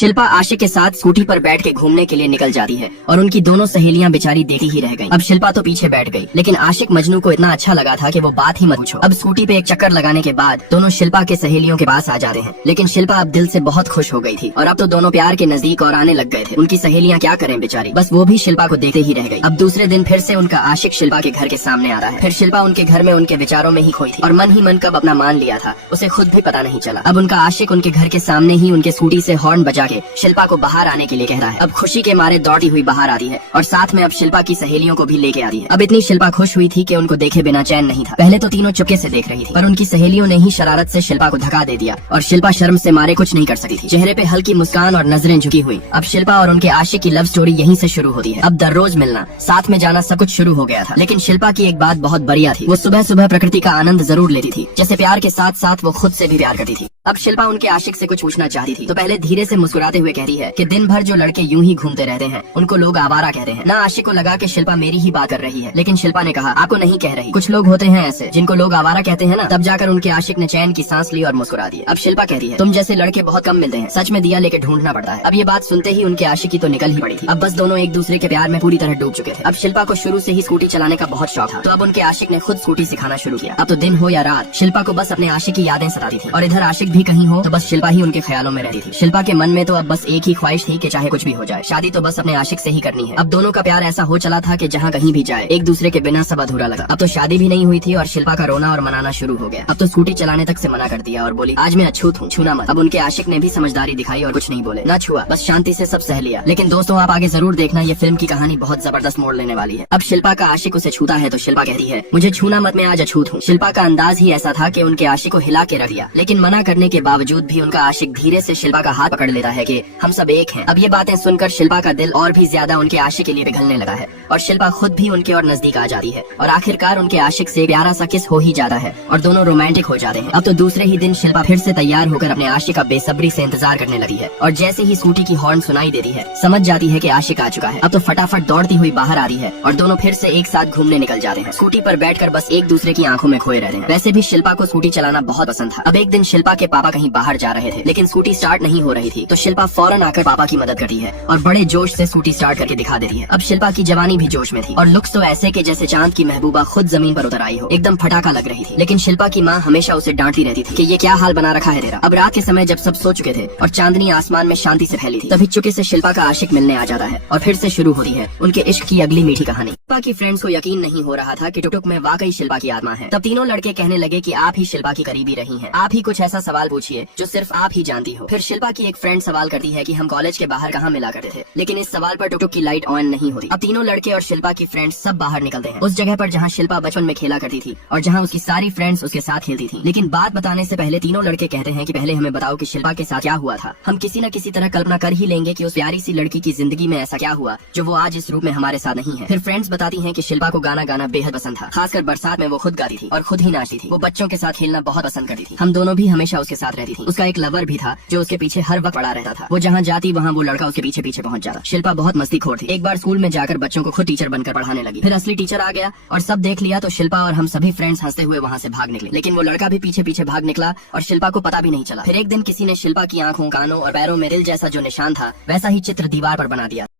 शिल्पा आशिक के साथ स्कूटी पर बैठ के घूमने के लिए निकल जाती है और उनकी दोनों सहेलियां बेचारी देखी ही रह गईं। अब शिल्पा तो पीछे बैठ गई, लेकिन आशिक मजनू को इतना अच्छा लगा था कि वो बात ही मत पूछो। अब स्कूटी पे एक चक्कर लगाने के बाद दोनों शिल्पा के सहेलियों के पास आ जाते हैं, लेकिन शिल्पा अब दिल से बहुत खुश हो गई थी और अब तो दोनों प्यार के नजदीक और आने लग गए थे। उनकी सहेलियां क्या करें बेचारी, बस वो भी शिल्पा को देखते ही रह गई। अब दूसरे दिन फिर से उनका आशिक शिल्पा के घर के सामने आता है। फिर शिल्पा उनके घर में उनके विचारों में ही खोई थी और मन ही मन कब अपना मान लिया था उसे खुद भी पता नहीं चला। अब उनका आशिक उनके घर के सामने ही उनके स्कूटी से हॉर्न बजा के शिल्पा को बाहर आने के लिए कह रहा है। अब खुशी के मारे दौड़ती हुई बाहर आती है और साथ में अब शिल्पा की सहेलियों को भी लेके आती है। अब इतनी शिल्पा खुश हुई थी कि उनको देखे बिना चैन नहीं था। पहले तो तीनों चुपके से देख रही थी, पर उनकी सहेलियों ने ही शरारत से शिल्पा को धक्का दे दिया और शिल्पा शर्म से मारे कुछ नहीं कर सकती थी। चेहरे पे हल्की मुस्कान और नजरें झुकी हुई। अब शिल्पा और उनके आशिक की लव स्टोरी यहीं से शुरू होती है। अब दररोज मिलना, साथ में जाना, सब कुछ शुरू हो गया था। लेकिन शिल्पा की एक बात बहुत बढ़िया थी, वो सुबह सुबह प्रकृति का आनंद जरूर लेती थी, जैसे प्यार के साथ साथ वो खुद से भी प्यार करती थी। अब शिल्पा उनके आशिक से कुछ पूछना चाहती थी, तो पहले धीरे से मुस्कुराते हुए कहती है कि दिन भर जो लड़के यूं ही घूमते रहते हैं उनको लोग आवारा कहते हैं। ना आशिक को लगा कि शिल्पा मेरी ही बात कर रही है, लेकिन शिल्पा ने कहा आपको नहीं कह रही, कुछ लोग होते हैं ऐसे जिनको लोग आवारा कहते हैं ना। तब जाकर उनके आशिक ने चैन की सांस ली और मुस्कुरा दी। अब शिल्पा कहती है तुम जैसे लड़के बहुत कम मिलते हैं, सच में दिया लेके ढूंढना पड़ता है। अब ये बात सुनते ही उनके आशिक की तो निकल ही पड़ी थी। अब बस दोनों एक दूसरे के प्यार में पूरी तरह डूब चुके थे। अब शिल्पा को शुरू से ही स्कूटी चलाने का बहुत शौक था, तो अब उनके आशिक ने खुद स्कूटी सिखाना शुरू किया। अब तो दिन हो या रात शिल्पा को बस अपने आशिक की यादें सताती थी और इधर आशिक भी कहीं हो तो बस शिल्पा ही उनके ख्यालों में रहती थी। शिल्पा के मन में तो अब बस एक ही ख्वाहिश थी कि चाहे कुछ भी हो जाए, शादी तो बस अपने आशिक से ही करनी है। अब दोनों का प्यार ऐसा हो चला था कि जहाँ कहीं भी जाए एक दूसरे के बिना सब अधूरा लगा। अब तो शादी भी नहीं हुई थी और शिल्पा का रोना और मनाना शुरू हो गया। अब तो स्कूटी चलाने तक से मना कर दिया और बोली आज मैं अछूत हूँ, छूना मत। अब उनके आशिक ने भी समझदारी दिखाई और कुछ नहीं बोले, ना छुआ, बस शांति से सब सह लिया। लेकिन दोस्तों आप आगे जरूर देखना, ये फिल्म की कहानी बहुत जबरदस्त मोड़ लेने वाली है। अब शिल्पा का आशिक उसे छूता है तो शिल्पा कहती है मुझे छूना मत, मैं आज अछूत हूँ। शिल्पा का अंदाज ही ऐसा था कि उनके आशिक को हिला के रख दिया, लेकिन मना करने के बावजूद भी उनका आशिक धीरे से शिल्पा का हाथ पकड़ लेता है कि हम सब एक हैं। अब ये बातें सुनकर शिल्पा का दिल और भी ज्यादा उनके आशिक के लिए पिघलने लगा है और शिल्पा खुद भी उनके और नजदीक आ जाती है और आखिरकार उनके आशिक से प्यारा सा किस हो ही जाता है और दोनों रोमांटिक हो जाते हैं। अब तो दूसरे ही दिन शिल्पा फिर से तैयार होकर अपने आशिक का बेसब्री से इंतजार करने लगी है और जैसे ही स्कूटी की हॉर्न सुनाई देती है समझ जाती है कि आशिक आ चुका है। अब तो फटाफट दौड़ती हुई बाहर आती है और दोनों फिर से एक साथ घूमने निकल जाते हैं। स्कूटी पर बैठकर बस एक दूसरे की आंखों में खोए रहते हैं। वैसे भी शिल्पा को स्कूटी चलाना बहुत पसंद था। अब एक दिन शिल्पा के पापा कहीं बाहर जा रहे थे, लेकिन स्कूटी स्टार्ट नहीं हो रही थी, तो शिल्पा फौरन आकर पापा की मदद करती है और बड़े जोश से स्कूटी स्टार्ट करके दिखा देती है। अब शिल्पा की जवानी भी जोश में थी और लुक्स तो ऐसे कि जैसे चांद की महबूबा खुद जमीन पर उतर आई हो, एकदम फटाका लग रही थी। लेकिन शिल्पा की माँ हमेशा उसे डांटती रहती थी कि ये क्या हाल बना रखा है तेरा। अब रात के समय जब सब सो चुके थे और चांदनी आसमान में शांति से फैली थी, तभी चुपके से शिल्पा का आशिक मिलने आ जाता है और फिर से शुरू होती है उनके इश्क की अगली मीठी कहानी। शिल्पा की फ्रेंड्स को यकीन नहीं हो रहा था कि टुकटुक में वाकई शिल्पा की आत्मा है। तब तीनों लड़के कहने लगे कि आप ही शिल्पा की करीबी रही हैं, आप ही कुछ ऐसा सवाल पूछिए जो सिर्फ आप ही जानती हो। फिर शिल्पा की एक फ्रेंड सवाल करती है कि हम कॉलेज के बाहर कहाँ मिला करते थे, लेकिन इस सवाल पर टुकटुक की लाइट ऑन नहीं होती। अब तीनों लड़के और शिल्पा की फ्रेंड्स सब बाहर निकलते हैं, उस जगह पर जहाँ शिल्पा बचपन में खेला करती थी और जहाँ उसकी सारी फ्रेंड्स उसके साथ खेलती थी। लेकिन बात बताने से पहले तीनों लड़के कहते हैं कि पहले हमें बताओ कि शिल्पा के साथ क्या हुआ था। हम किसी न किसी तरह कल्पना कर ही लेंगे कि उस प्यारी सी लड़की की जिंदगी में ऐसा क्या हुआ जो वो आज इस रूप में हमारे साथ नहीं है। फिर फ्रेंड्स बताती हैं कि शिल्पा को गाना गाना बेहद पसंद था, खासकर बरसात में वो खुद गाती थी और खुद ही नाचती थी। वो बच्चों के साथ खेलना बहुत पसंद करती थी, हम दोनों भी हमेशा उसके साथ रहती थी। उसका एक लवर भी था जो उसके पीछे हर वक्त पड़ा रहता था, वो जहाँ जाती वहाँ वो लड़का उसके पीछे पीछे पहुँच जाता। शिल्पा बहुत मस्तीखोर थी, एक बार स्कूल में जाकर बच्चों को खुद टीचर बनकर पढ़ाने लगी। फिर असली टीचर आ गया और सब देख लिया तो शिल्पा और हम सभी फ्रेंड्स हंसते हुए वहाँ से भाग निकले, लेकिन वो लड़का भी पीछे पीछे भाग निकला और शिल्पा को पता भी नहीं चला। फिर एक दिन किसी ने शिल्पा की आंखों, कानों और पैरों में दिल जैसा जो निशान था वैसा ही चित्र दीवार पर बना दिया।